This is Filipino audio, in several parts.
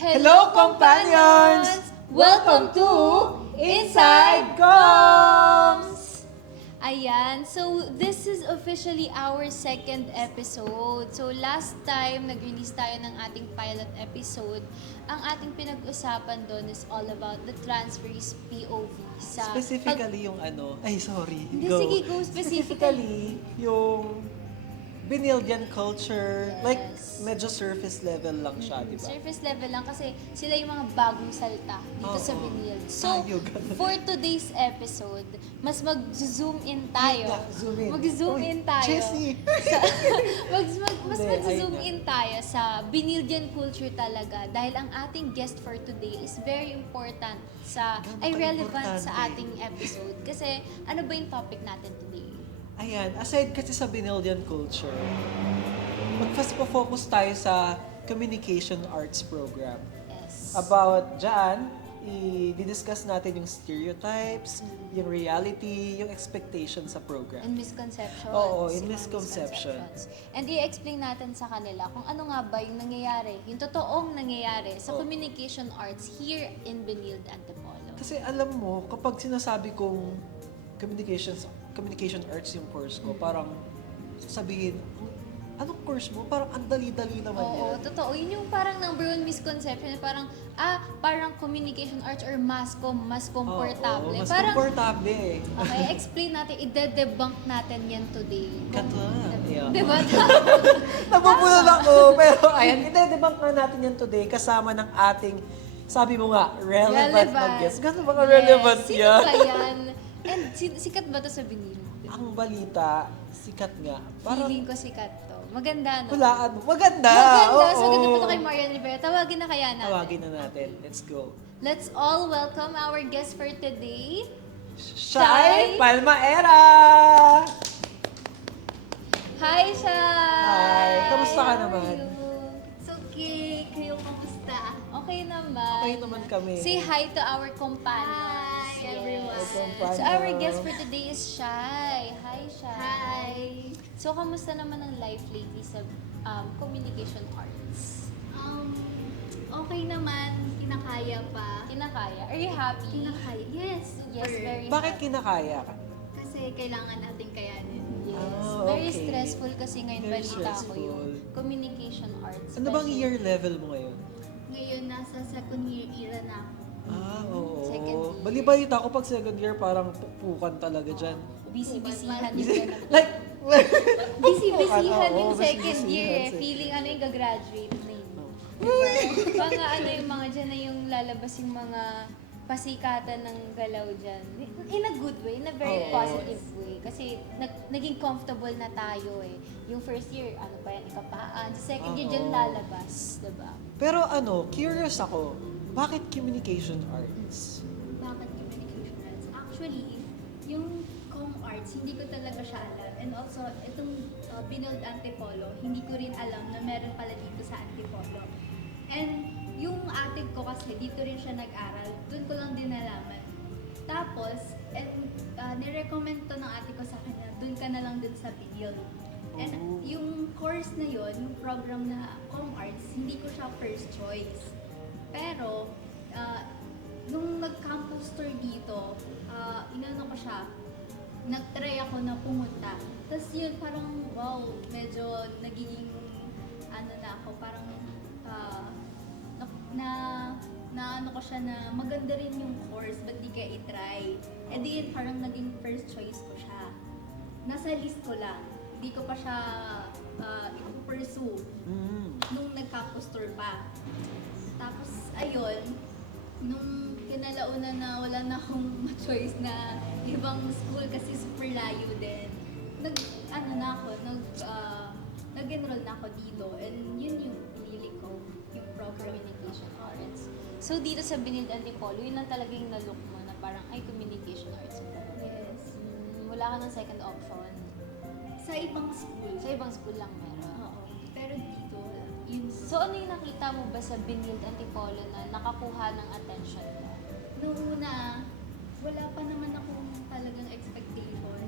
Hello, companions! Welcome to Inside Comms! Ayan, so this is officially our second episode. So last time, nag-release tayo ng ating pilot episode. Ang ating pinag-usapan doon is all about the transferees POV. Specifically yung ano, ay sorry, Hindi, go. sige, go Specifically, yung Binildian culture, Yes. like medyo surface level lang siya, di ba? Surface level lang kasi sila yung mga bagong salta dito sa Oo. Binild. So, Tayo, ganun. for today's episode, mas mag-zoom in tayo. Zoom in. Mag-zoom Uy, in tayo. Jessie! Mas Hindi, mag-zoom ayun na. in tayo sa Binildian culture talaga dahil ang ating guest for today is very important relevant Importante. sa ating episode. Kasi ano ba yung topic natin today? Ayan, aside kasi sa Binildian culture, focus tayo sa communication arts program. Yes. About dyan, i-discuss natin yung stereotypes, yung reality, yung expectation sa program. And misconceptions. Oo, yung in mga misconceptions. And i-explain natin sa kanila kung ano nga ba yung nangyayari, yung totoong nangyayari sa Oo. communication arts here in Benild, Antipolo. Kasi alam mo, kapag sinasabi kong communication arts yung course ko, parang sasabihin, anong course mo? Parang ang dali-dali naman Oo, yan. totoo. Yun yung parang number one misconception. Parang, parang communication arts or mas komportable. Oo, mas Parang, komportable eh. okay, explain natin, i-debunk natin yan today. Kato. Yeah. Diba? Nabubulol ako, pero ayan, ide-debunk na natin yan today kasama ng ating, sabi mo nga, relevant na guest. Gano'n ba relevant Sino yan? ba yan? And sikat ba to sa Binild? Ang balita, sikat nga. Parang Feeling ko sikat to. Maganda, no? hulaan mo. Maganda! Maganda. So, oo. ganda pa to kay Marian Rivera. Tawagin na kaya natin. Tawagin na natin. Let's go. Let's all welcome our guest for today. Shai Palmaera! Hi, Shai! Hi! Kamusta ka How are naman? you? It's okay. Kayo kamusta? Okay naman. Okay naman kami. Say hi to our companions. Hi, everyone. Hi, companions. So, our guest for today is Shai. Hi, Shai. Hi. So, kamusta naman ang life lately sa communication arts? Okay naman. Kinakaya pa. Kinakaya? Are you happy? Kinakaya. Yes, super. Yes, very Bakit happy. kinakaya ka? Kasi kailangan natin kayanin. Yes. Ah, Very okay. stressful kasi ngayon Very balita ko stressful. yung communication arts. Ano bang year level mo ngayon? Ngayon, nasa second year era na ako. Oo. Second year. Bali-balita ko pag second year, parang pukpukan talaga dyan. Busy-busyhan yung Busy. ganun. Like, Busy-busyhan Oo, yung second busy-busyhan, year eh. second. Feeling ano yung gagraduate na yun. Diba? Mga ano yung mga dyan na yung lalabas yung mga pasikatan ng galaw dyan. In a good way, in a very Oo. positive way. Kasi naging comfortable na tayo eh. Yung first year, ano pa yan, ikapaan. Sa second year dyan Oo. lalabas, diba? pero ano, curious ako, bakit communication arts? Bakit communication arts? Actually, yung com arts, hindi ko talaga siya alam. And also, itong Binold Antipolo, hindi ko rin alam na meron pala dito sa Antipolo. And yung ate ko kasi, dito rin siya nag-aral. Doon ko lang din nalaman. Tapos, nirecommend to ng ate ko sa akin na doon ka na lang din sa Binold. And Oh. yung course na yon, yung program na com arts, hindi ko siya first choice. Pero, nung nag-campus tour dito, inano ko siya, nag-try ako na pumunta. Tapos yun, parang wow, medyo nagiging, ano na ako, parang, na ano ko siya na maganda rin yung course, ba't di ka i-try? E di yun, parang naging first choice ko siya. Nasa list ko lang, hindi ko pa siya i-pursue nung nag-campus tour pa. Tapos, ayun, nung kinalauna na wala na akong choice na ibang school kasi super layo din, nag-enroll na ako dito and yun yung pinili ko, yung program. Communication arts. So, dito sa Binild Antipolo, yun lang talaga yung na-look mo na parang, ay, communication arts. Yes. Wala ka ng second option. Sa ibang school. Sa ibang school lang meron. Oo. Pero dito, yun. So, ano yung nakita mo ba sa Binild Antipolo na nakakuha ng attention mo? Noong una, wala pa naman akong talagang expectation.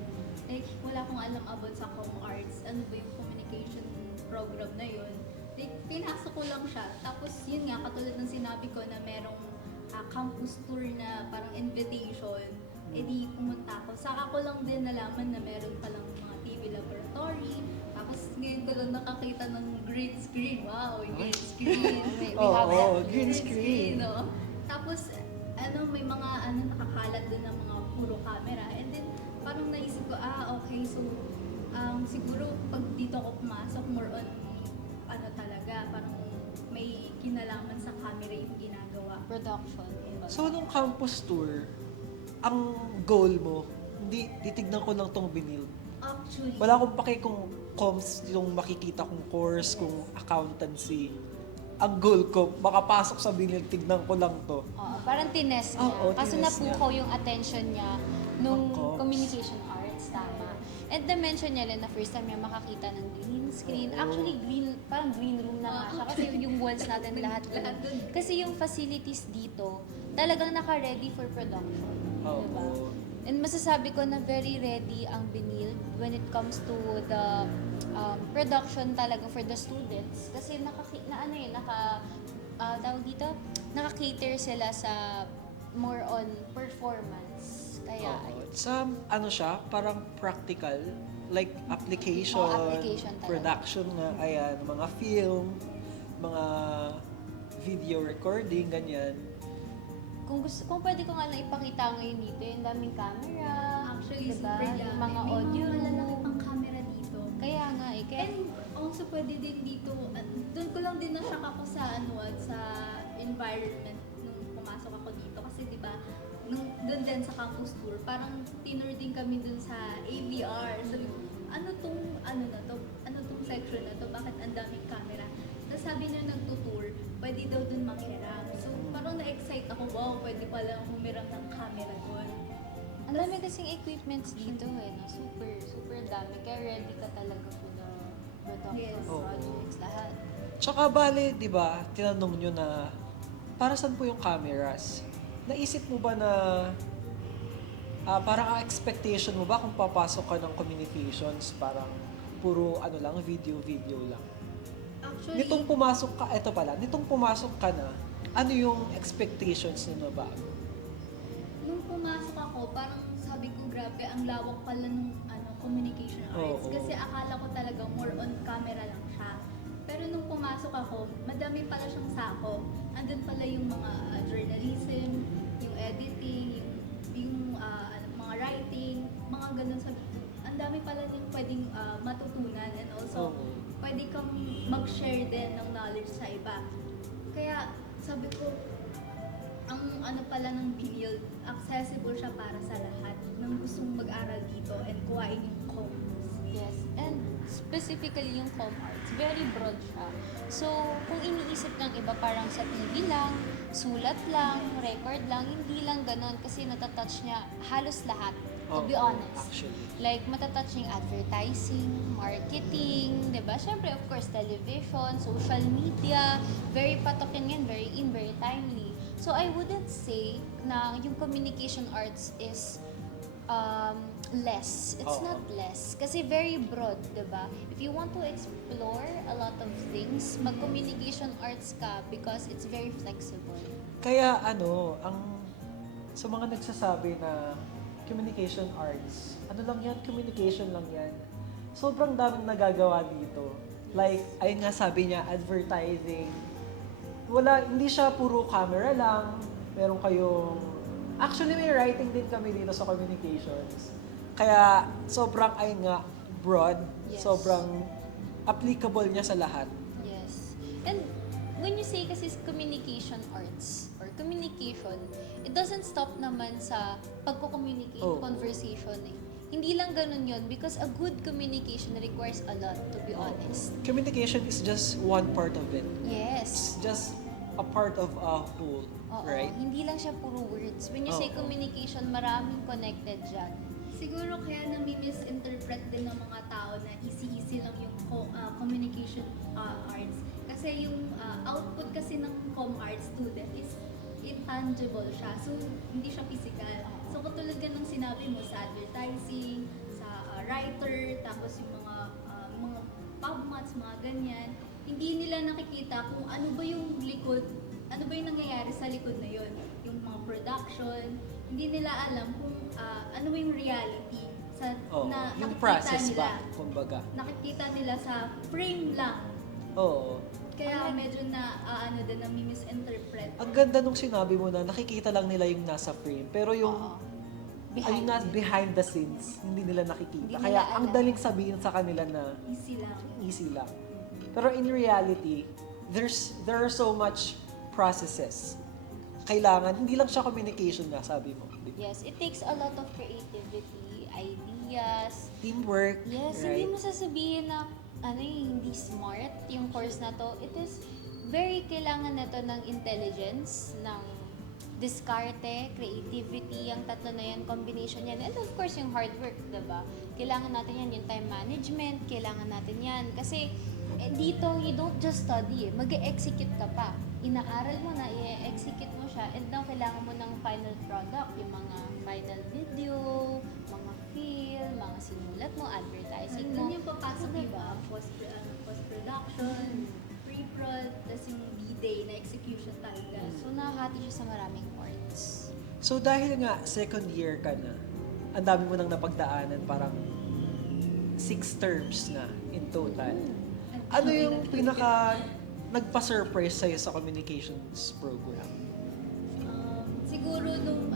Like, wala akong alam about sa com arts. Ano ba yung communication program na yun. like, pinasok ko lang siya. Tapos yun nga, katulad ng sinabi ko na merong campus tour na parang invitation, edi pumunta ako. Saka ko lang din nalaman na meron palang mga TV laboratory. Tapos ngayon ko lang nakakita ng green screen. Wow, green screen. We Oo, have that. green screen. No? Tapos, may mga nakakalat din ng mga puro camera. And then, parang naisip ko, okay, so, siguro pag dito ako pumasok, more on, talaga, parang may kinalaman sa camera yung ginagawa. Production. So, nung campus tour, ang goal mo, hindi, titignan ko lang tong binil. Actually, Wala akong pake kung comms yung makikita kong course, kung accountancy. Ang goal ko, makapasok sa binil, tignan ko lang to. Oo, parang tinest niya. Oo, Kaso tinest napukaw yung attention niya nung Ng comms. communication arts, tama. And na-mention niya rin na first time niya makakita ng green screen. Oo. Actually, parang green room na nga siya kasi yung walls natin lahat Lahat green. dun. Kasi yung facilities dito, talagang naka-ready for production. Oo. Diba? And masasabi ko na very ready ang Benil when it comes to the production talaga for the students. Kasi tawag dito, naka-cater sila sa more on performance. Kaya, Oo. Sa siya, parang practical, like application, application talaga. production nga, ayan, mga film, mga video recording, ganyan. kung pwede ko nga lang ipakita ngayon dito, yung daming camera, actually, diba? super dami. Yung mga May audio mga malalaki room. pang camera dito. Kaya nga eh. Kaya, And also pwede din dito, doon ko lang din na-shock ako sa sa environment nung pumasok ako dito. Kasi di ba doon din sa campus tour, parang tinur din kami doon sa AVR. Sabi ko, ano tong section na to? Bakit ang daming camera? Tapos sabi niya nagtutour, pwede daw doon manghiram. So parang na-excite ako, wow, pwede pala humiram ng camera doon. ang dami kasing equipments dito eh. No? Super, super dami. Kaya ready ka talaga for the production Yes. Oo. projects, lahat. Tsaka bale, di ba, tinanong nyo na, para saan po yung cameras? Naisip mo ba na, parang ang expectation mo ba kung papasok ka ng communications, parang puro video lang? Actually, Nitong pumasok ka na, ano yung expectations nyo na bago? nung pumasok ako, parang sabi ko, grabe, ang lawak pala ng communication arts. Oo. Kasi akala ko talaga more on camera lang siya. Pero nung pumasok ako, madami pala siyang sako. Andun pala yung mga journalism, yung editing, yung mga writing, mga ganun. Ang dami pala din pwedeng matutunan, and also Oo. pwede kang mag-share din ng knowledge sa iba. Kaya sabi ko, ang pala ng Benil, accessible siya para sa lahat ng gustong mag-aral dito and kuhain yung comms. Yes. And specifically yung com arts, very broad siya. So, kung iniisip ng iba parang sa TV lang, sulat lang, record lang, hindi lang ganon kasi natatouch niya halos lahat, to be Oo, honest. actually. Like, matatouch niya yung advertising, marketing, di ba? Siyempre, of course, television, social media, very patok yan, very very timely. So, I wouldn't say na yung communication arts is less. It's Oo. not less. Kasi very broad, di ba? If you want to explore a lot of things, mag-communication arts ka because it's very flexible. Kaya sa mga nagsasabi na communication arts, communication lang yan. Sobrang daming nagagawa dito. Like, ayun nga sabi niya, advertising. Hindi siya puro camera lang. Meron kayong, actually may writing din kami dito sa communications. Kaya sobrang, ayun nga, broad. Yes. Sobrang applicable niya sa lahat. Yes. And when you say kasi communication arts or communication, it doesn't stop naman sa pagko-communicate, Oo. conversation eh. Hindi lang ganun yun because a good communication requires a lot, to be honest. Communication is just one part of it. Yes. It's just a part of a whole, Oo. right? Hindi lang siya puro words. When you say Oo. communication, maraming connected dyan. Siguro kaya nami-misinterpret din ng mga tao na easy-easy lang yung communication arts. Kasi yung output kasi ng com arts student is intangible siya. So, hindi siya physical. So, katulad ka ng sinabi mo sa advertising, sa writer, tapos yung mga PubMats, mga ganyan. hindi nila nakikita kung ano ba yung likod, ano ba yung nangyayari sa likod na yun. Yung mga production, hindi nila alam kung ano ba yung reality sa Oo, na yung nakikita process nila. ba, kumbaga. Nakikita nila sa frame lang. Oo. Kaya medyo nami-misinterpret. Ang ganda nung sinabi mo na nakikita lang nila yung nasa frame. Pero yung Oo. ayun na, behind the scenes, hindi nila nakikita. Hindi Kaya nila ang alam. daling sabihin sa kanila na Easy lang. easy lang. Pero in reality, there are so much processes. Kailangan, hindi lang siya communication nga, sabi mo. Yes, it takes a lot of creativity, ideas. Teamwork, Yes, right? hindi mo sasabihin na hindi smart yung course na to. It is very kailangan na to ng intelligence, ng diskarte, creativity, ang tatlo na yan, combination yan. And of course, yung hard work, diba? Kailangan natin yan, yung time management, kailangan natin yan. Kasi dito, you don't just study, mag-execute ka pa. Inaaral mo na, i-execute mo siya, and now kailangan mo ng final product, yung mga final video, mga film, mga sinulat mo, advertising mo. Doon yung papasok, diba? Post-production, pre-prod, tas yung D-Day na execution talaga. So, nahahati siya sa maraming parts. So dahil nga second year ka na, ang dami mo nang napagdaanan, parang 6 terms na in total. Ano yung pinaka nagpa-surprise sa'yo sa communications program? Siguro nung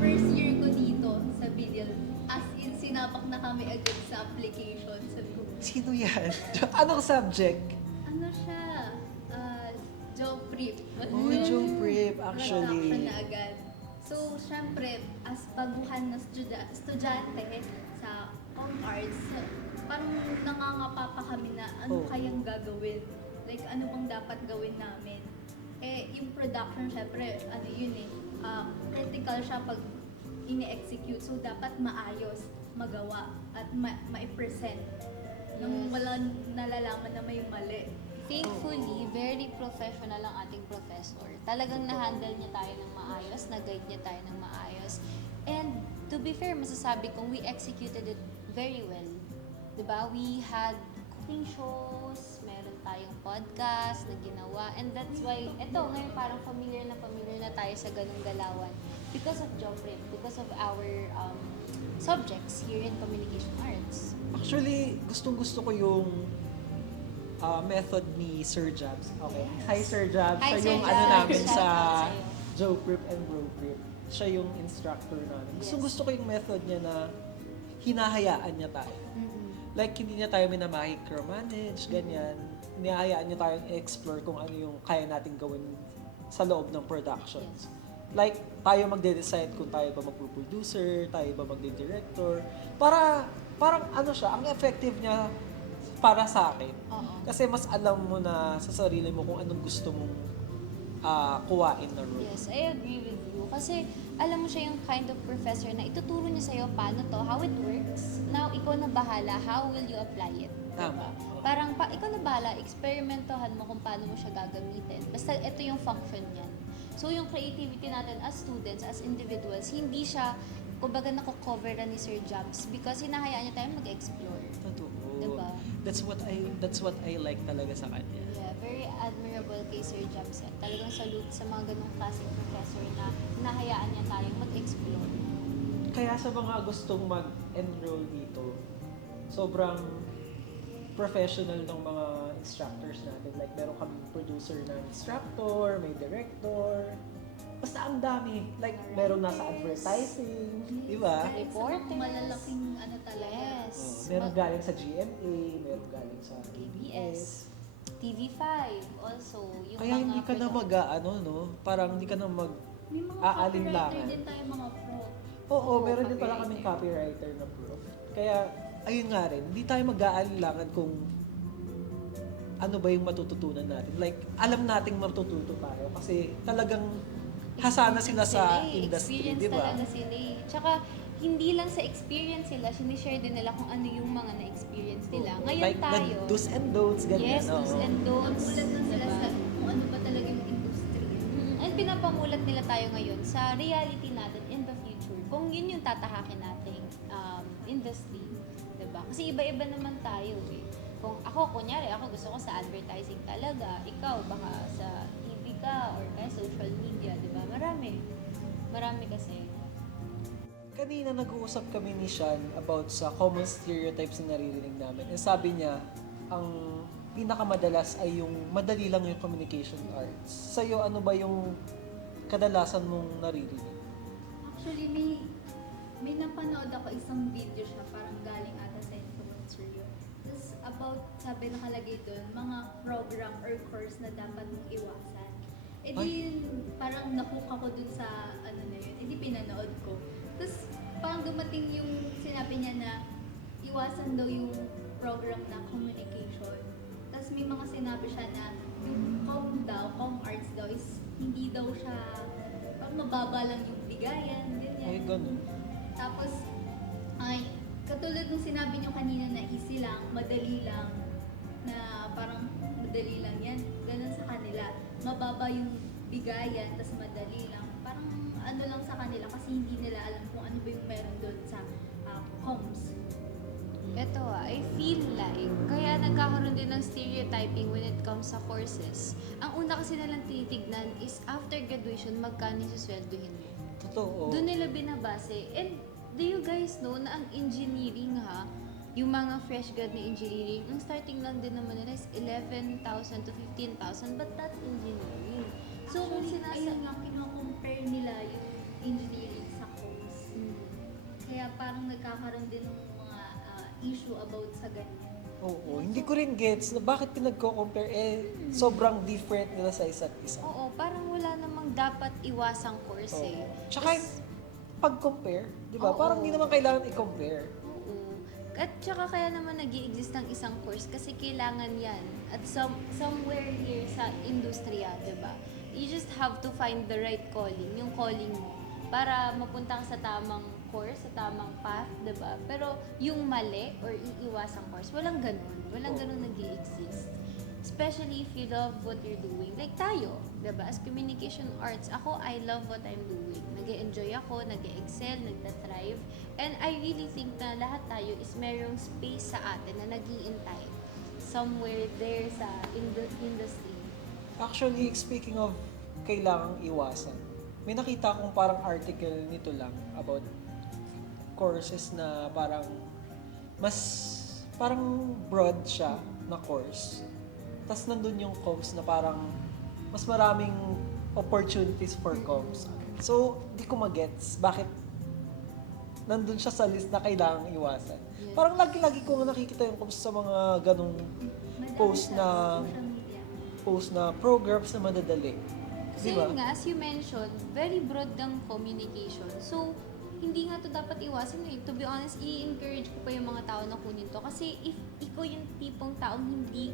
first year ko dito sa Bidil, as in sinapak na kami agad sa application. Sabi ko, Sino yan? Anong subject? ano siya? Job prep. Oh, job prep, actually. Production na agad. So, syempre, as baguhan na estudyante sa Com Arts, parang nangangapa pa kami na ano Oh. kayang gagawin. Like, ano bang dapat gawin namin. Yung production, syempre, critical siya pag ini-execute. So, dapat maayos, magawa, at ma-present. Nung wala nalalaman na may mali. Thankfully, very professional ang ating professor. Talagang na-handle niya tayo ng maayos, na-guide niya tayo ng maayos. And to be fair, masasabi kong we executed it very well. Diba? We had cooking shows, meron tayong podcast na ginawa, and that's why, eto, ngayon parang familiar na tayo sa ganung galawan because of job prep, because of our subjects here in communication arts. Actually, gustong-gusto ko yung method ni Sir Jabs. Okay. Yes. Hi, Sir Jabs. Hi, Siya Sir yung Jabs. namin Shout sa out sa'yo. Joe Prep and Bro Prep. Siya yung instructor namin. Gusto ko yung method niya na hinahayaan niya tayo. Like, hindi niya tayo minamicromanage, ganyan. Hinahayaan niya tayong explore kung ano yung kaya nating gawin sa loob ng productions. Like, tayo magde-decide kung tayo ba magpo-producer, tayo ba magde-director. Parang ano siya, ang effective niya para sa akin. Oo. Kasi mas alam mo na sa sarili mo kung anong gusto mong kuwain na role. Yes, I agree with you. Kasi alam mo siya yung kind of professor na ituturo niya sa'yo paano to, how it works. Now, ikaw na bahala, how will you apply it? Tama. Parang ikaw na bahala, experimentohan mo kung paano mo siya gagamitin. Basta ito yung function niyan. So, yung creativity natin as students, as individuals, hindi siya, kumbaga, nako-cover na ni Sir Jobs because hinahayaan niya tayo mag-explore. Totoo. Diba? That's what I like talaga sa kanya. Yeah, very admirable kay Sir Jobs. Talagang salute sa mga ganong klaseng professor na hinahayaan niya tayong mag-explore. Kaya sa mga gustong mag-enroll dito, sobrang professional ng mga instructors natin. Like, meron kami producer na instructor, may director. Basta ang dami. Like, meron nasa advertising, di ba? Reporters. Malalaking talaga. Yes. Meron galing sa GMA, meron galing sa KBS. TV5 also. Yung Kaya mga hindi ka na parang hindi ka na May mga Aalinlangan. copywriter din tayo, mga pro. Oo, meron din pala kaming copywriter na prof. Kaya, ayun nga rin, hindi tayo mag-aalinlangan kung ano ba yung matututunan natin. Like, alam nating matututo tayo kasi talagang hasana sila sa industry, Experience di ba? talaga sila eh. Tsaka, hindi lang sa experience sila, sinishare din nila kung ano yung mga na-experience nila. Ngayon Like, tayo. do's and don'ts, ganyan. Yes, do's and don'ts. Ulat na sila diba? sa kung ano ba talaga yung industry. And pinapamulat nila tayo ngayon sa reality natin in the future. Kung yun yung tatahakin nating industry. Diba? Kasi iba-iba naman tayo eh. Kung ako, kunyari, ako gusto ko sa advertising talaga, ikaw baka sa TV ka or kaya social media, di ba? Marami. Marami kasi. Kanina nag-uusap kami ni Sean about sa common stereotypes na naririnig namin. And sabi niya, ang pinakamadalas ay yung madali lang yung communication arts. Sa'yo, ano ba yung kadalasan mong naririnig? Actually, may napanood ako isang video siya, parang galing ata sa influencer yun. Tapos about, sabi nakalagay doon, mga program or course na dapat mong iwasan. E di, parang nahook ako dun sa ano na yun, e di pinanood ko. Tapos parang dumating yung sinabi niya na iwasan daw yung program na communication. Tapos may mga sinabi siya na yung com arts daw is hindi daw siya, parang mababa lang yung bigayan, ganyan. Ay, ganun. Tapos, ay, katulad ng sinabi niyo kanina na easy lang, madali lang, na parang madali lang yan, ganun sa kanila. Mababa yung bigayan, tas madali lang. Parang ano lang sa kanila kasi hindi nila alam kung ano ba yung meron doon sa comms. Ito I feel like, kaya nagkakaroon din ng stereotyping when it comes sa courses. Ang una kasi nalang tinitignan is after graduation, magkano susweldohin mo. Totoo. Doon nila binabase. And do you guys know na ang engineering yung mga fresh grad na engineering, ang starting lang din naman nila is 11,000 to 15,000, but that's engineering. So kung Ayun nga, kino-compare nila yung engineering sa comms. Kaya parang nagkakaroon din ng mga issue about sa ganyan. Oo, hindi ko rin gets na bakit pinagko-compare, sobrang different nila sa isa't isa. Oo, parang wala namang dapat iwasang course Oo. eh. Tsaka pag-compare, di ba? Oo. Parang hindi naman kailangan i-compare. Oo. At tsaka kaya naman nag-i-exist ang isang course kasi kailangan yan. At somewhere here sa industriya, di ba? You just have to find the right calling, yung calling mo, para mapunta ka sa tamang course, sa tamang path, di ba? Pero yung mali or iiwasang course, walang ganun. Walang ganun nag-i-exist. Especially if you love what you're doing. Like tayo, di ba? As communication arts, ako, I love what I'm doing. Nag-e-enjoy ako, nag-e-excel, nagta-thrive. And I really think na lahat tayo is merong space sa atin na nag-iintay somewhere there sa industry. Actually, speaking of kailangang iwasan, may nakita akong parang article nito lang about courses na parang parang broad siya na course. Tapos nandun yung comms na parang mas maraming opportunities for comms. So, di ko magets bakit nandun siya sa list na kailangang iwasan. Yes. Parang lagi-lagi ko nakikita yung comms sa mga ganong Madami post sa na social media. programs na madadali. Kasi Diba? yun nga, as you mentioned, very broad ng communication. So, hindi nga to dapat iwasan eh. To be honest, i-encourage ko pa yung mga tao na kunin to. Kasi if ikaw yung tipong taong hindi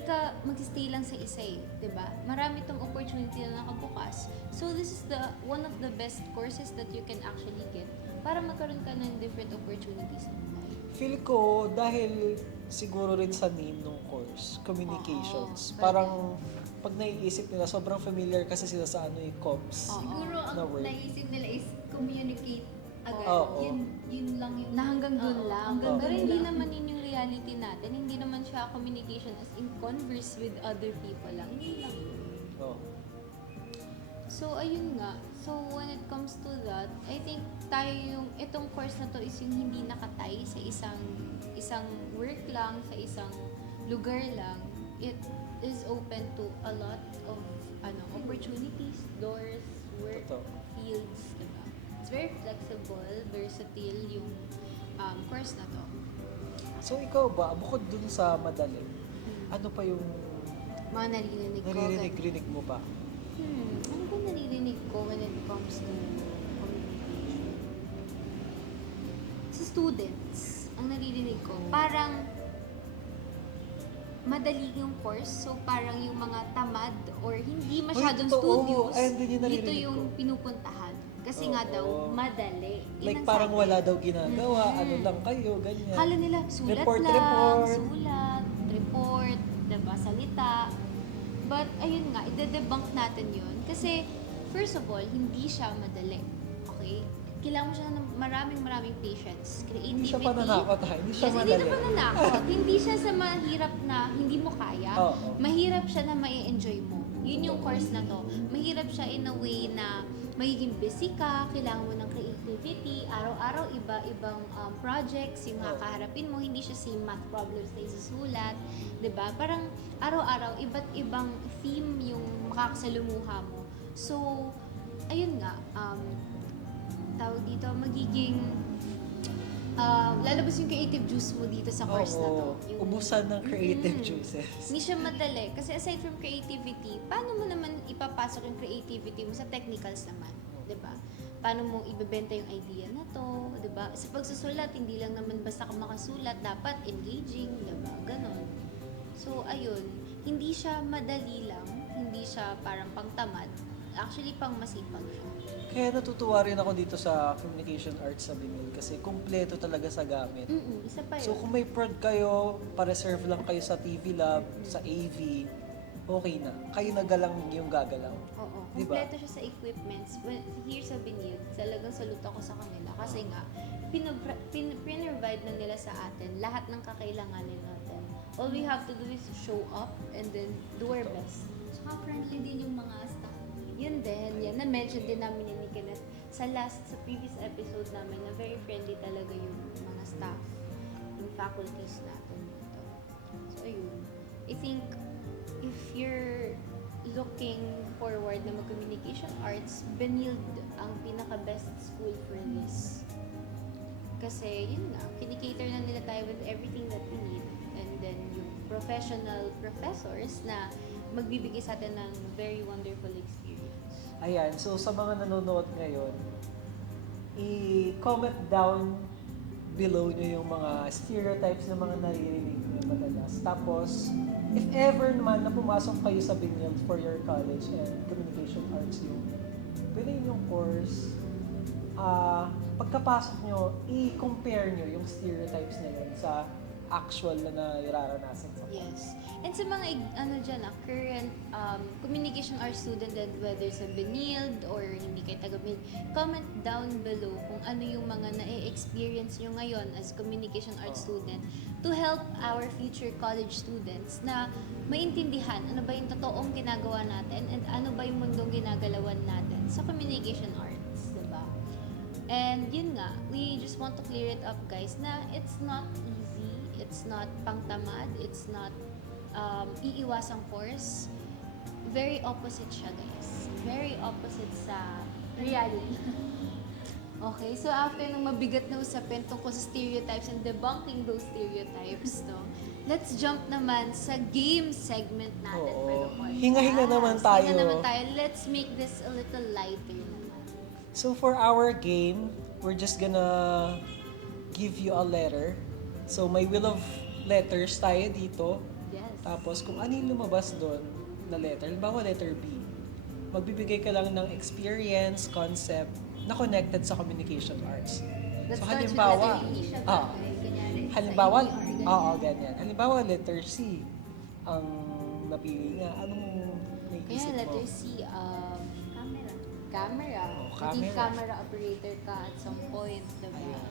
ka mag-stay lang sa isa eh. 'Di ba? Marami tong opportunity na nakabukas. So, this is one of the best courses that you can actually get para magkaroon ka ng different opportunities in life. Feel ko, dahil siguro rin sa name ng course, communications, Oo, parang pag naiisip nila, sobrang familiar kasi sila sa ano yung comms. Oo. Siguro ang Na word. naisip nila is communicate agad. Oo. Yun lang yung... Na hanggang dun Oo, lang. hanggang Pero dun hindi lang. naman yun yung reality natin. Hindi naman siya communication as in converse with other people lang. Hindi lang yun. Oh. So, ayun nga. So, when it comes to that, I think itong course na to is yung hindi nakatay sa isang work lang, sa isang lugar lang. It is open to a lot of opportunities, doors, work, Totoo. fields, diba? It's very flexible, versatile yung course na to. So ikaw ba, bukod dun sa madali, ano pa yung Mga naririnig ko. naririnig mo ba? Ano ba naririnig ko when it comes to communication? Sa students, ang naririnig ko, parang madali yung course. So, parang yung mga tamad or hindi masyadong totoo. studious, Ayun din yung dito naririnig yung ko. pinupuntahan. Kasi nga Oo. daw, madali. Yun Like ang parang sabi. wala daw ginagawa, Mhm. ano lang kayo, ganyan. Kala nila, sulat Report, lang, report. report, diba, salita. But, ayun nga, ide-debunk natin yun. Kasi, first of all, hindi siya madali. Okay? kailangan mo siya ng maraming patience, creativity. Hindi siya pananakot ha, hindi siya Yes, madali. hindi na pananakot. Hindi siya sa mahirap na hindi mo kaya. Oo. Mahirap siya na mai-enjoy mo. Yun yung course na to. Mahirap siya in a way na magiging busy ka, kailangan mo ng creativity, araw-araw iba-ibang projects, yung mga Oo. kaharapin mo, hindi siya same math problems na isusulat, 'di ba? Parang araw-araw iba't ibang theme yung makakasalumuha mo. So, ayun nga, tawag dito, magiging lalabas yung creative juice mo dito sa course na to. Oo, ubusan ng creative Mm. juices. Hindi siya madali. Kasi aside from creativity, paano mo naman ipapasok yung creativity mo sa technicals naman? 'Di ba? Paano mo ibebenta yung idea na to? 'Di ba? Sa pagsusulat, hindi lang naman basta ka makasulat, dapat engaging, 'di ba? Ganon. So, ayun. Hindi siya madali lang. Hindi siya parang pangtamad. Actually, pang masipag siya. Kaya natutuwa rin ako dito sa Communication Arts sa Binil kasi kumpleto talaga sa gamit. Isa pa yun. So kung may prod kayo, pa-reserve lang kayo sa TV Lab, sa AV, okay na. Kayo na galang yung gagalaw. Oo. Diba? Kompleto siya sa equipments. Well, here sa Binil, talagang saluto ako sa kanila. Kasi nga, pinrovide na nila sa atin lahat ng kakailanganin natin. All we have to do is show up and then do our best. Tsaka friendly din yung mga staff. Yun din, yan. Na-mention din namin ni Kenneth sa previous episode namin na very friendly talaga yung mga staff, yung faculties natin dito. So, ayun. I think, if you're looking forward na mag-communication arts, Benilde ang pinaka-best school for this. Kasi, yun nga, kinikater na nila tayo with everything that we need. And then, yung professional professors na magbibigay sa atin ng very wonderful experience. Ayan, so sa mga nanonood ngayon, i-comment down below nyo yung mga stereotypes na mga naririnig nyo madalas. Tapos, if ever naman na pumasok kayo sa Binil for your college and communication arts yung pwede yung course, pagkapasok nyo, i-compare nyo yung stereotypes na yun sa actual na nararanasan sa course. Yes. And sa mga current communication arts student and whether sa Benilde or hindi kayo taga Benilde, comment down below kung ano yung mga na-experience nyo ngayon as communication arts student to help our future college students na maintindihan ano ba yung totoong ginagawa natin and ano ba yung mundong ginagalawan natin sa communication arts, diba? And yun nga, we just want to clear it up guys na it's not easy, it's not pangtamad, it's not iiwasang course. Very opposite siya guys. Very opposite sa reality. Okay, so after ng mabigat na usapin tungkol sa stereotypes and debunking those stereotypes, no, let's jump naman sa game segment natin for the podcast. Hinga-hinga naman tayo. Hinga naman tayo. Let's make this a little lighter naman. So for our game, we're just gonna give you a letter. So may wheel of letters tayo dito. Yes. Tapos kung ano yung lumabas doon na letter, halimbawa letter B, magbibigay ka lang ng experience, concept na connected sa communication arts. Let's So start with halimbawa, letter E. Hindi siya ah, bagay. Kunyari, halimbawa, sa ER, ganyan. oo, ganyan. Halimbawa letter C, ang napili niya, anong may Kaya isip mo? letter C, Camera. camera. Oh, Maging camera. camera operator ka at some point, diba?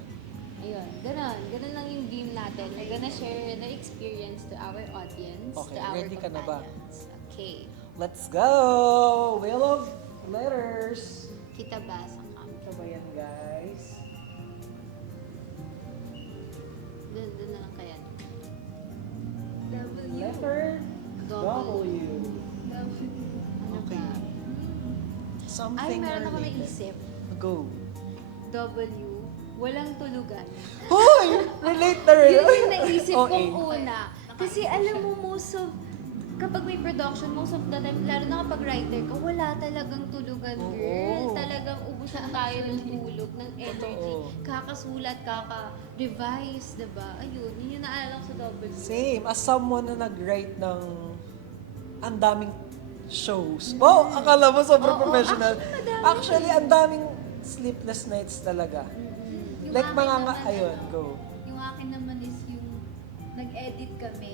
Ayun, ganun. Ganun lang yung game natin. We're gonna share the experience to our audience, Okay, to our ready ka na ba? companions. Okay. Let's go! Wheel of letters! Kita ba sa camera? Ito ba yan, guys? Doon na lang kaya. W. Letter W. W. Ano Okay. ba? Something Ay, meron ako related. naisip. Go. W. Walang tulugan. Hoy! Relate na rin. Yun yung naisip Okay. kong una. Kasi alam mo, kapag may production, most of the time, lalo na kapag writer ka, wala talagang tulugan, girl. Oo. Talagang ubusan tayo ng tulog, ng energy. Totoo. Kakasulat, kaka-revise, diba? Ayun, yun yung naalala ko sa W. Same. As someone na nag-write ng ang daming shows. Wow! Akala mo sobrang Oo, professional. madami. Actually, ang daming sleepless nights talaga. Yung Like akin mga naman, ayun, ano, go. Yung akin naman is yung nag-edit kami,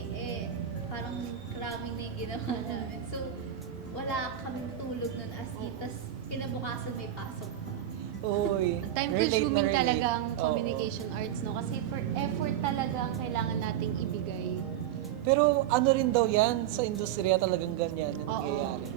parang cramming na yung ginawa namin. So, wala kaming tulog nun as in, tas kinabukasan may pasok pa. Uy, Time relate na consuming relate. talaga ang Oo. communication arts, no? Kasi for effort talaga ang kailangan nating ibigay. Pero ano rin daw yan, sa industriya talagang ganyan na Oo. nangyayari.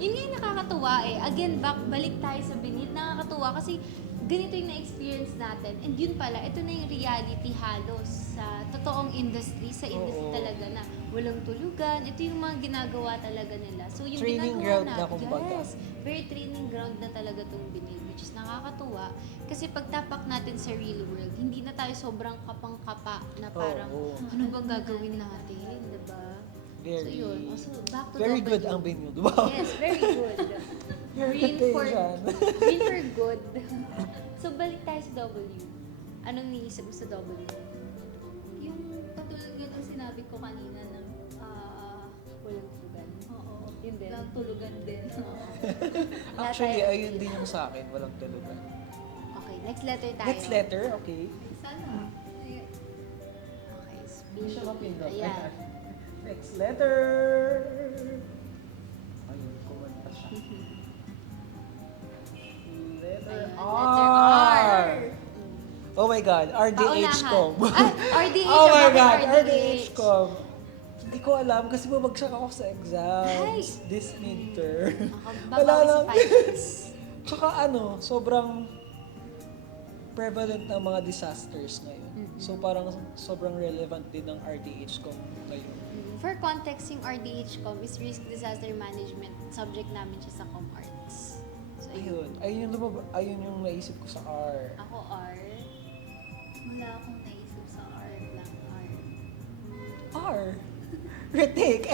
Yun nga yung nakakatuwa eh. Again, balik tayo sa binil. Nakakatuwa kasi ganito yung na-experience natin. And yun pala, ito na yung reality halos sa totoong industry, sa industry Oo. talaga na walang tulugan. Ito yung mga ginagawa talaga nila. So yung Training ginagawa ground na, natin, kumbaga. yes, very training ground na talaga tong binil. Which is nakakatuwa. Kasi pagtapak natin sa real world, hindi na tayo sobrang kapang-kapa na parang, Oo. ano bang gagawin natin, diba? Very, So yun. So back to very W. good ang venue, di ba? Yes, very good. Your Green for, reputation. green for good. So, balik tayo sa W. Anong niisip mo sa W? Yung katulad nga ng sinabi ko kanina na Walang tulugan. oo, Yun din. lang tulugan din. Actually, tayo- ayun din yung sa akin, walang tulugan. Okay, next letter tayo. Next letter, okay. Sana. Okay, Hindi siya mapindot. Ayan. Next letter. Ayun, kumanta siya. Letter Ayan, R. letter R. Oh my God, RDH.com. RDH. Oh my bakit God, RDH.com. Hindi ko alam kasi bumagsak ako sa exams. This midterm. Wala Babawi sa lang. finals. Tsaka ano, sobrang prevalent ng mga disasters ngayon. So parang sobrang relevant din ng RDH.com ngayon. For context, yung RDH.com is Risk Disaster Management. Subject namin siya sa ComArts. So, Ayun, ayun yung naisip ko sa R. Ako R. Wala akong naisip sa art. Lang R. R. Retake.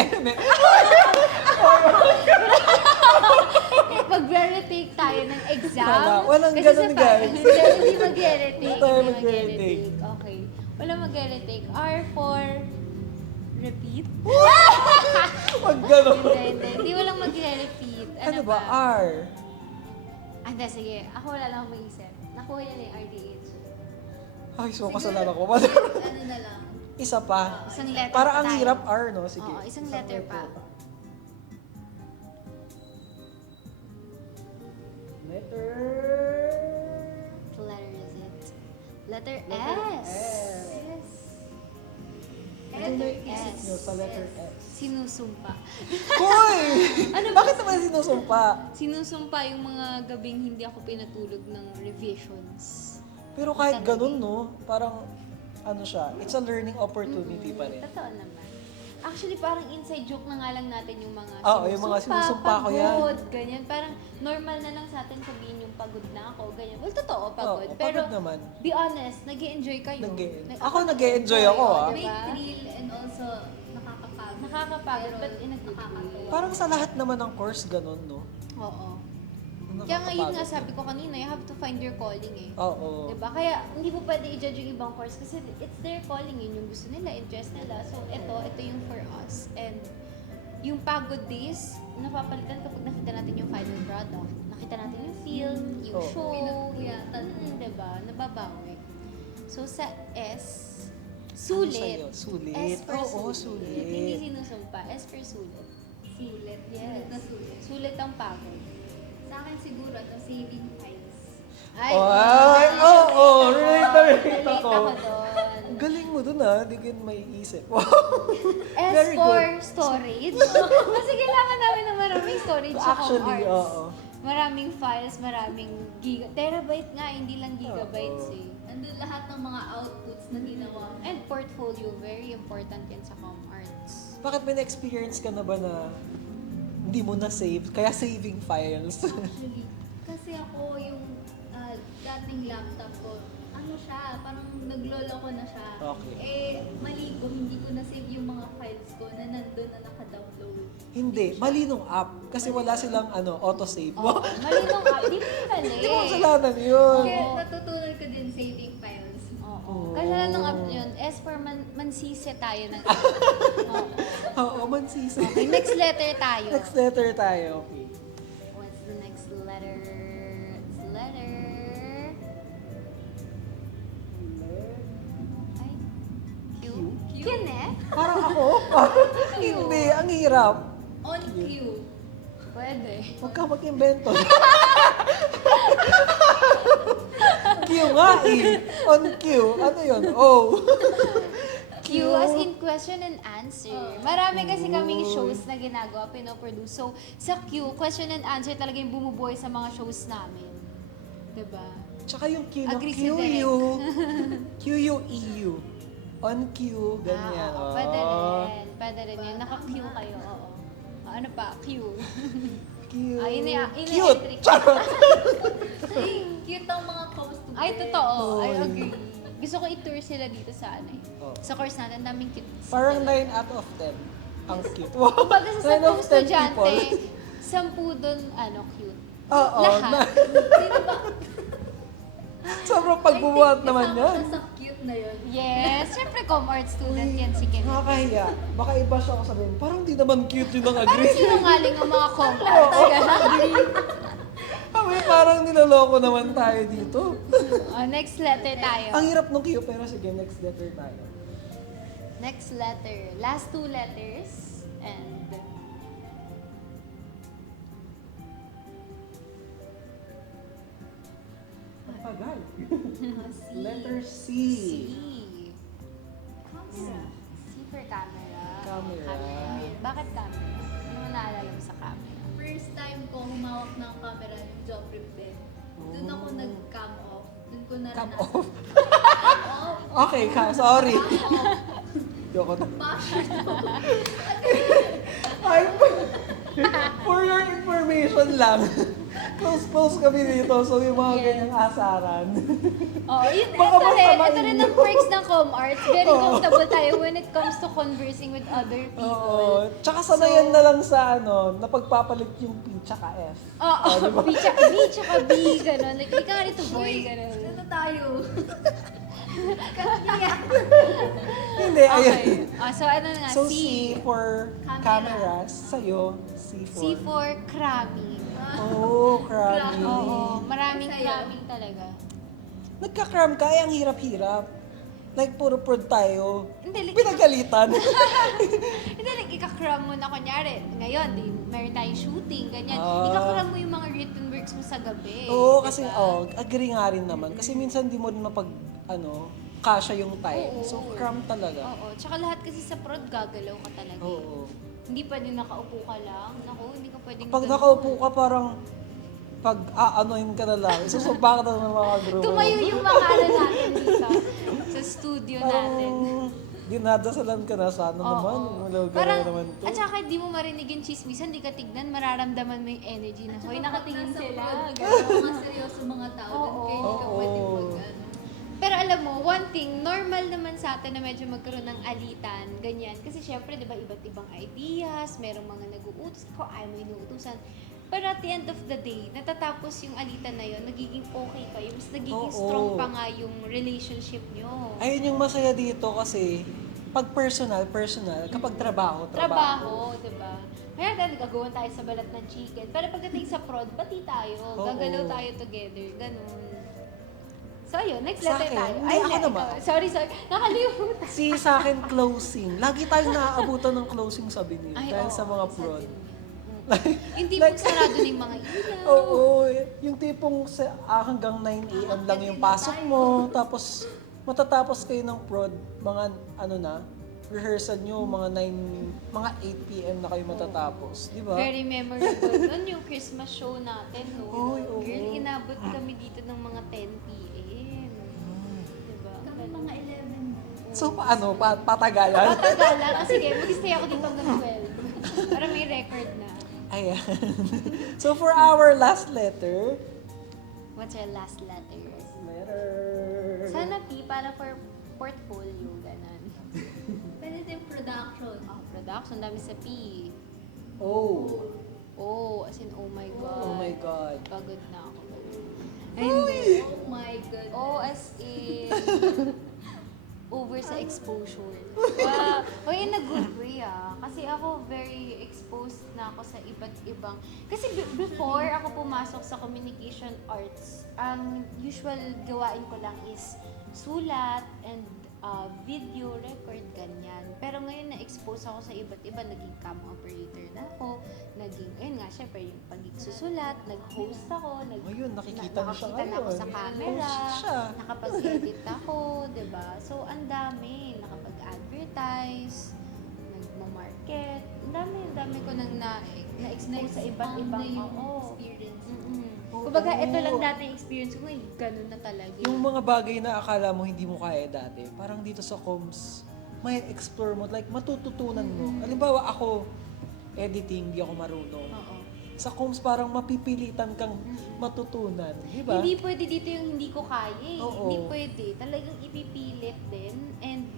Mag-retake tayo ng exam. Walang Kasi ganun, sa guys. Hindi mag-retake. Hindi tayo Hindi mag-retake. Okay. Wala mag-retake. R for repeat? Wag gano'n. Hindi walang mag-repeat. Ano ba? R. Hindi, sige. Ako wala lang akong mag-isip. Nakuha yan yung RDH. Ay, so Siguro, kasalanan ko. ano na lang. Isa pa. Isang letter Para pa ang tayo. hirap R, no? Sige. Oo, isang letter pa. Letter... What letter is it? Letter Letter S. S. Ano na isip nyo sa letter S? Sinusumpa. Hoy! Ano ba? Bakit naman sinusumpa? Sinusumpa yung mga gabing hindi ako pinatulog ng revisions. Pero kahit ganun, no? Parang, ano siya, it's a learning opportunity pa rin. Totoo naman. Actually, parang inside joke na nga lang natin yung mga Oo, yung mga sinusumpa ko yan. pagod, ganyan. Parang normal na lang sa atin sabihin yung pagod na ako, ganyan. Well, totoo, pagod. Oo, Pero, pagod naman. be honest, nag-e-enjoy kayo. Ako nag-e-enjoy ako, ah. May Diba? thrill and also nakakapagod. Nakakapagod, Pero but in a good way. nakakatawa. Parang sa lahat naman ng course, ganun, no? Oo. Kaya nga yun nga Nakakapagod. sabi ko kanina, you have to find your calling eh. Oo. Diba? Kaya hindi mo pwede i-judge yung ibang course kasi it's their calling yun, yung gusto nila, interest nila. So ito yung for us. And yung pagod days, napapalitan kapag nakita natin yung final product. Nakita natin yung film, yung Oo. show, Pinagpuyatan. diba? Nababawi. So sa S, Ano sulit. sa'yo? Sulit. S for Oo, sulit. sulit. Hindi sinusumpa. S for sulit. Sulit. Yes. Sulit na sulit. Sulit ang pagod. Sa akin siguro, ito saving files. Ay, Ay, oo, relate na relate relate ako. doon. Ang galing mo dun, ha? Hindi ko yun may isip. Wow. S Very for good. storage. Kasi kailangan namin ng maraming storage sa Actually, arts. oo. Maraming files, maraming terabyte nga, hindi lang gigabytes Oo. eh. Nandun lahat ng mga outputs na ginawa mo. And portfolio, very important yan sa ComArts. Bakit may na-experience ka na ba na hindi mo na-save? Kaya saving files. Actually, kasi ako yung dating laptop ko, ano siya, parang naglolo ko na siya. Okay. Eh, mali ko, hindi ko na-save yung mga files ko na nandun na naka-download. Hindi, mali nung app. Kasi wala silang auto-save. Oo, mali nung app. Di mo yung mali. Hindi mo kasalanan yun. Kaya natutunan ko din saving files. Oo. Oo. Kasalanan nung app yun. S for mansise tayo ng app. Oo. Oo, mansisi. Okay, next letter tayo. Next letter tayo. Okay. What's the next letter? It's letter... Ay, Q? Kenneth? Parang ako? Hindi, ang hirap. On cue. Pwede. Huwag ka mag-invento. cue nga eh. On cue. Ano yun? Oh. Q as in question and answer. Marami kasi kaming shows na ginagawa, pinoproduce. So, sa Q, question and answer talaga yung bumubuhay sa mga shows namin. Diba? Tsaka yung cue ng Agree si QU. QU-EU. On cue, ganyan. Oo, pwede rin. Pwede rin yun. Naka-Q kayo, oo. Ano pa? Q. Cute. Ay, Cute. entry ko. Charot. Cute ang mga costume. Ay, totoo. I Oy. agree. Gusto ko i-tour sila dito sa ano eh. Oh. Sa course natin, daming cute. Parang 9 out of 10. Ang cute. Wow. Kumbaga sa 9 out 10 of 10 estudyante, people. 10 doon, cute. Oo. Lahat. Sino ba? Sobrang pagbubuhat naman Kasama yan. siya sa cute na yun. Yes, syempre com-art student yan si Kim. Nakakahiya. Baka iba siya ako sabihin, parang di naman cute yun ang Parang agree. sinungaling ang mga com-art. Kami parang niloloko naman tayo dito. Next letter tayo. Ang hirap nung cute, pero sige, next letter tayo. Next letter. Last 2 letters. And Ang tagal. C. Letter C. C. Camera. C for camera. Camera. Bakit camera? Ano mo naalala mo sa camera? First time ko humawak ng camera yung job rip din. Doon ako Oh. nag-cam off. Doon ko Come naranasan. off. Cam off. Okay ka, sorry. Yoko na. Bashard ko. Ay, for your information lang, close kami dito, so yung mga Yes. ganyang asaran. Oh, yun, Baka ito rin masamain ang yun. perks ng com-arts. Very Oo. comfortable tayo when it comes to conversing with other people. Oo. Tsaka sanayan na lang sa na pagpapalit yung P tsaka F. Oo, diba? B tsaka B, gano'n. Like, ika nga nito boy, gano'n. Ano tayo? Kanya. Hindi, ayun. Okay. So, ano nga, So, C. C for Camera. cameras. Sa'yo, C for... C for cramming. Oh, cramming. Oo, maraming Sa'yo. cramming talaga. Nagka-cram ka, ay ang hirap-hirap. Like, puro prod tayo. Hindi, like, Pinagalitan. Hindi, like, ika-cram mo na, kunyari, ngayon, meron tayong shooting, ganyan. Ah. Ika-cram mo yung mga written works mo sa gabi. Oo, kasi, diba? agree nga rin naman. Kasi minsan di mo rin kasya yung time. Oo. So, cram talaga. Oo, tsaka lahat kasi sa prod, gagalaw ka talaga. Oo. Hindi pwedeng nakaupo ka lang. Naku, hindi ka pwedeng Pag ganun. nakaupo ka, parang pag aanoin ka na lang, susumpa ka na ng mga group. Tumayo yung mga ano natin dito sa studio Parang natin. dinadasalan ka na sana Oo. naman. Malaga Parang, naman to. at saka di mo marinig yung chismisan, di ka tignan, mararamdaman mo yung energy na, hoy, nakatingin sila. Gano'n. Mga seryoso mga tao. Oo. Doon kayo hindi ka Oo. pwedeng mag-ano. Pero alam mo, one thing, normal naman sa atin na medyo magkaroon ng alitan, ganyan. Kasi syempre, di ba, iba't ibang ideas, merong mga nag-uutos, ko ayaw mo inuutusan. Pero at the end of the day, natatapos yung alitan na yun, nagiging okay kayo, mas nagiging Oo. strong pa nga yung relationship nyo. Ayun yung masaya dito kasi pag personal, kapag trabaho. Di ba? Kaya tayo nagagawan tayo sa balat ng chicken. Pero pagdating sa prod, pati tayo. Oo. Gagalaw tayo together. Ganun. So, ayun. Next Sa letter akin, tayo. hindi, ako ikaw. naman. Sorry. Nakalimutan. Si sa akin, closing. Lagi tayong naaabutan ng closing sa binil Ay, dahil oo, sa mga sa prod. atin. Yung tipong sarado na yung mga ilaw. Oo, yung tipong hanggang 9 a.m. lang yung pasok mo, tapos matatapos kayo ng prod, mga rehearsal nyo, mga 8 p.m. na kayo matatapos. Di ba? Very memorable. Noon yung Christmas show natin, no? Oy, oo. Girl, inabot kami dito ng mga 10 p.m. Diba? Kami mga 11. So, paano? Patagalan? Patagalan. Sige, mag-stay ako dito hanggang 12. Para may record na. Ayan. So, for our last letter, What's your last letter? letter... Sana P para for portfolio, ganon. Pwede din production. Oh, production, dami sa P. Oh. Oh, as in, oh my God. Oh my God. Pagod na ako. Ay, hindi. Oh my God. Oh, as in, over sa exposure. Wow. Well, in a good way Kasi ako very exposed na ako sa iba't ibang... Kasi before ako pumasok sa communication arts, ang usual gawain ko lang is sulat and video record, ganyan. Pero ngayon na-expose ako sa iba't iba, naging cam operator na ako, naging, ayun nga, syempre yung pagsusulat, nag-host ako, Ngayon, nakikita mo siya nakakita na ako ngayon. sa camera, Host siya. nakapag-edit ako, 'di ba? So, ang dami, nakapag-advertise, nagmo-market, ang dami ko nang na-expose sa iba't ibang, experience. Kumbaga, ito lang dati yung experience ko, ngayon, ganun na talaga. Yung mga bagay na akala mo hindi mo kaya dati, parang dito sa comms, may explore mo, like matututunan mo. Halimbawa ako, editing, di ako marunong. Oo. Sa comms parang mapipilitan kang matutunan, di ba? Hindi pwede dito yung hindi ko kaya eh. Oo. Hindi pwede. Talagang ipipilit din. And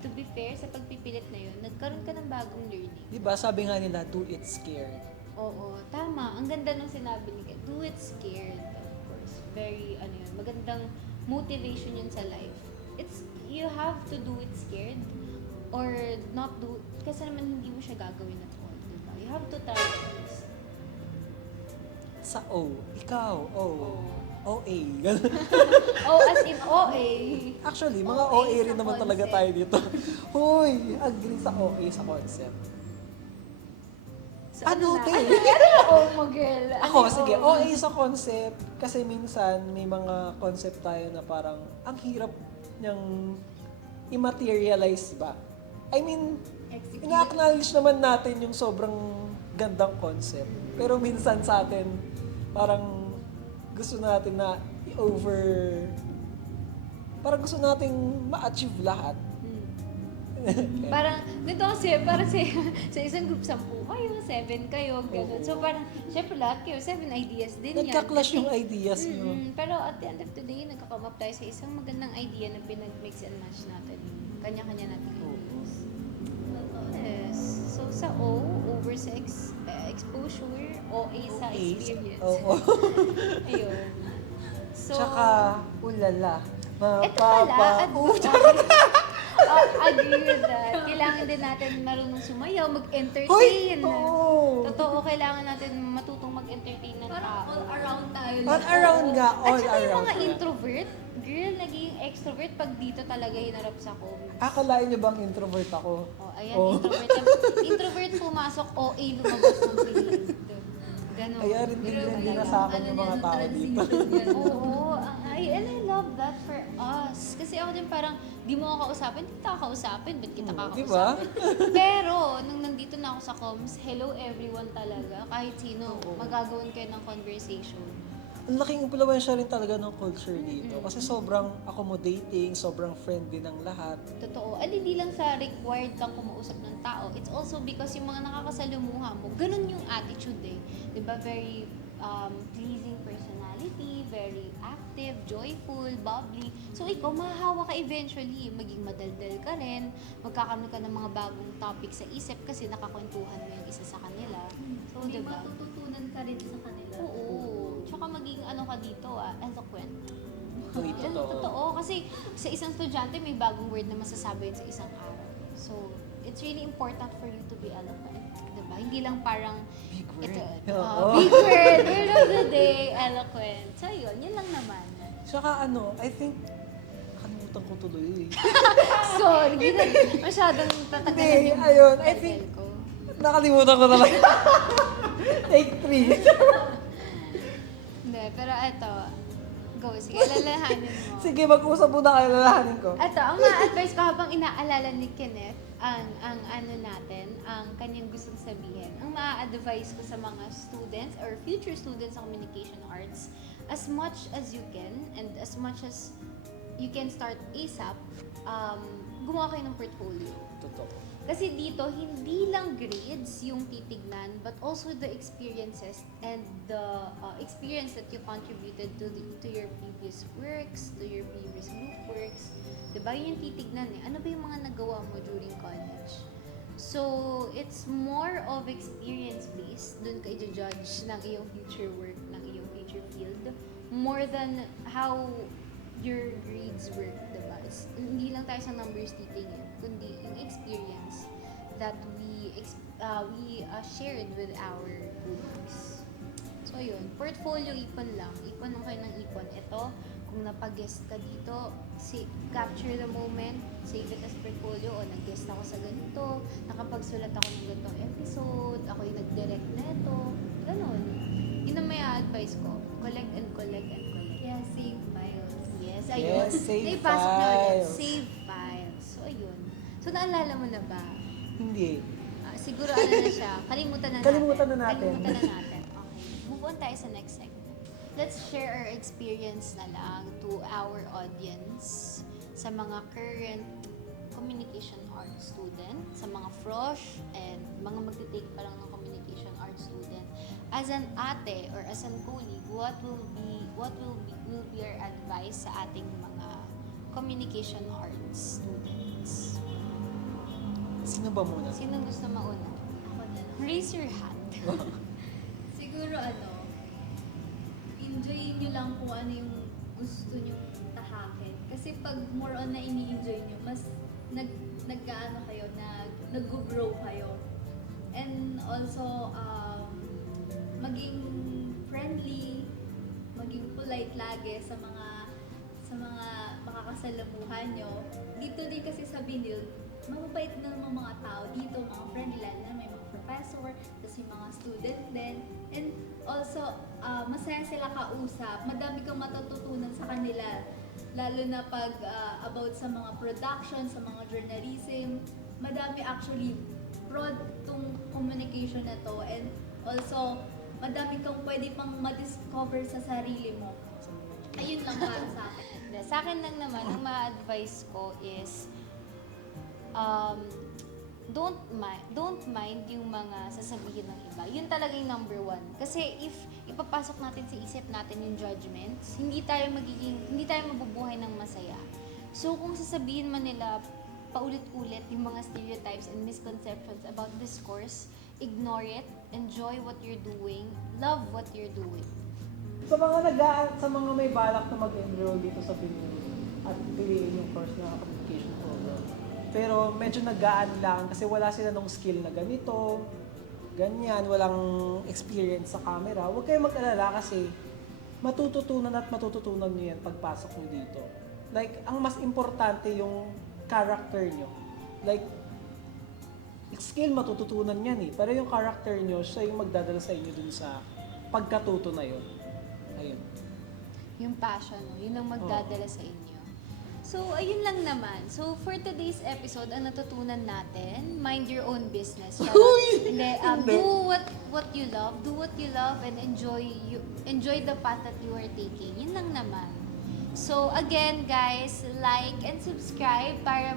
to be fair, sa pagpipilit na yun, nagkaroon ka ng bagong learning. Di ba? Sabi nga nila, do it scared. Oo, tama. Ang ganda nung sinabi ni Ken. Do it scared, of course. Very, magandang motivation yun sa life. You have to do it scared or not do, kasi naman hindi mo siya gagawin at all, diba? You have to try it first. Sa O, ikaw, O. Oo. OA. Ganun. Oh, as in OA. Actually, mga OA OA rin sa naman talaga concept. tayo dito. Hoy, agree sa OA sa concept. So, ano na? te? Ano yung O mo, girl? Ano Ako, yung sige, O mo? OA sa concept. Kasi minsan, may mga concept tayo na parang, ang hirap niyang i-materialize ba? I mean, Execute. ina-acknowledge naman natin yung sobrang gandang concept. Pero minsan sa atin, parang gusto natin na parang gusto nating ma-achieve lahat. Parang, ganito kasi, parang sa isang group, 10 kayo, 7 kayo, gano'n. So parang, syempre lahat kayo, 7 ideas din yan. Nagka-clash Kasi- yung ideas nyo. Pero at the end of the day, nagka-come up tayo sa isang magandang idea na pinag-mix and match natin. Kanya-kanya natin ideas. Yes. So sa O, over sa exposure, OA sa experience. Oo. Ayun. So, Tsaka, ulala. ito pala, agree with that. Kailangan din natin marunong sumayaw, Hoy! mag-entertain. Oo! Totoo, kailangan natin matutong mag-entertain ng Parang tao. all around tayo. All around nga, At all saka yung around. mga nga. introvert, girl, naging extrovert pag dito talaga hinarap sa comments. Akalain niyo bang introvert ako? Oh, ayan, Oh. introvert pumasok, OA lumabas ng piling. Ganon. Kaya rin din na sa akin yung mga tao dito. Oo, and I love that for us. Kasi ako din parang, di mo ako kausapin, di kita kausapin, ba't kita kakausapin? Diba? Pero, nung nandito na ako sa comms, hello everyone talaga. Kahit sino, Oo. magagawan kayo ng conversation. Ang laking impluwensya rin talaga ng culture dito. Kasi sobrang accommodating, sobrang friendly ng lahat. Totoo. At hindi lang sa required kang kumausap ng tao. It's also because yung mga nakakasalumuha mo, ganun yung attitude eh. Diba? Very pleasing personality, very active, joyful, bubbly. So ikaw, mahahawa ka eventually. Maging madaldal ka rin. Magkakaroon ka ng mga bagong topic sa isip kasi nakakwentuhan mo yung isa sa kanila. So, May diba? matututunan ka rin sa kanila. Oo. Tsaka maging ano ka dito, eloquent. Uy, Yan, totoo. totoo. Kasi sa isang estudyante, may bagong word na masasabi yun sa isang araw. So, it's really important for you to be eloquent. Diba? Hindi lang parang, Big word. ito, Oo. big word, word of the day, eloquent. So, yun lang naman. Tsaka I think, kalimutan ko tuloy. Sorry, masyadong tatagalan Hindi, yung ayun, I level think- ko. Nakalimutan ko talaga. Take 3. Hindi, pero ito, go, sige, lalahanin mo. Sige, mag-usap muna kayo, lalahanin ko. Ito, ang ma-advise ko habang inaalala ni Kenneth ang ano natin, ang kanyang gustong sabihin. Ang ma-advise ko sa mga students or future students ng communication arts, as much as you can and as much as you can start ASAP, gumawa kayo ng portfolio. Totoo. Kasi dito, hindi lang grades yung titignan, but also the experiences and the experience that you contributed to your previous works, to your previous group works. Diba? Yun yung titignan eh. Ano ba yung mga nagawa mo during college? So, it's more of experience-based. Doon ka i-judge ng iyong future work, ng iyong future field. More than how your grades work, diba? Hindi lang tayo sa numbers titingin, kundi yung experience that we shared with our colleagues. So, ayun. Portfolio, ipon lang. Ipon lang kayo ng ipon. Ito, kung napag-guest ka dito, capture the moment, save it as portfolio, o nag-guest ako sa ganito, nakapagsulat ako ng ganitong episode, ako yung nag-direct neto, ganun. Yun ang may advice ko. Collect and collect and collect. Yeah, save files. Yes, ayun. Yes, save Naipasok na ulit. files. Save files. So, ayun. So, naalala mo na ba? Hindi. Siguro ano na siya, kalimutan na natin. Kalimutan na natin. Kalimutan na natin. Okay. Move on tayo sa next segment. Let's share our experience na lang to our audience sa mga current communication arts student, sa mga frosh, and mga magte-take pa lang ng communication arts student. As an ate or as an colleague, what will be our advice sa ating mga communication arts students? Sino ba muna? Sino gusto mauna? Ako na lang. Raise your hand. Siguro enjoyin nyo lang kung ano yung gusto nyo tahakin. Kasi pag more on na ini-enjoy nyo, mas nag-ano kayo, nag-grow kayo. And also, maging friendly, maging polite lagi sa mga makakasalamuhan nyo. Dito din kasi sa Binil, mababait na mga tao dito, mga friendly, lalo na may mga professor, tapos yung mga student din. And also, masaya sila kausap. Madami kang matututunan sa kanila. Lalo na pag about sa mga production, sa mga journalism. Madami actually broad tong communication na to. And also, madami kang pwede pang ma-discover sa sarili mo. Ayun lang para sa akin. Sa akin lang naman, ang ma-advise ko is don't mind yung mga sasabihin ng iba. Yun talaga yung number one. Kasi if ipapasok natin sa isip natin yung judgments, hindi tayo mabubuhay ng masaya. So kung sasabihin man nila paulit-ulit yung mga stereotypes and misconceptions about this course, ignore it, enjoy what you're doing, love what you're doing. Sa mga may balak na mag-enroll dito sa Pinoy at piliin yung course na communication program. Pero medyo nag-gaan lang kasi wala sila nung skill na ganito, ganyan, walang experience sa camera. Huwag kayong mag-alala kasi matututunan nyo yan pagpasok nyo dito. Like, ang mas importante yung character nyo. Like, skill matututunan yan eh. Pero yung character nyo, siya yung magdadala sa inyo dun sa pagkatuto na yun. Ayun. Yung passion, yun ang magdadala sa inyo. So, ayun lang naman. So, for today's episode, ang natutunan natin, mind your own business. Hindi, do what you love and enjoy the path that you are taking. Yun lang naman. So, again, guys, like and subscribe para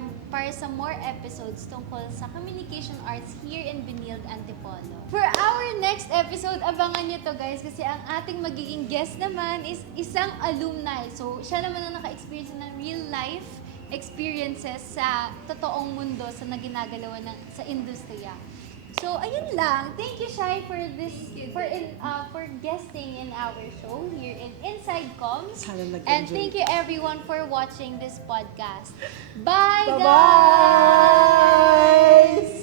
sa more episodes tungkol sa communication arts here in Benilde, Antipolo. For our next episode, abangan nyo to, guys, kasi ang ating magiging guest naman is isang alumni. So, siya naman ang naka-experience ng real life experiences sa totoong mundo sa naginagalawan sa industriya. So, ayun lang. Thank you, Shai, for guesting in our show here in Inside Comms. Sana nag-enjoy. And thank you everyone for watching this podcast. Bye, Bye-bye! guys!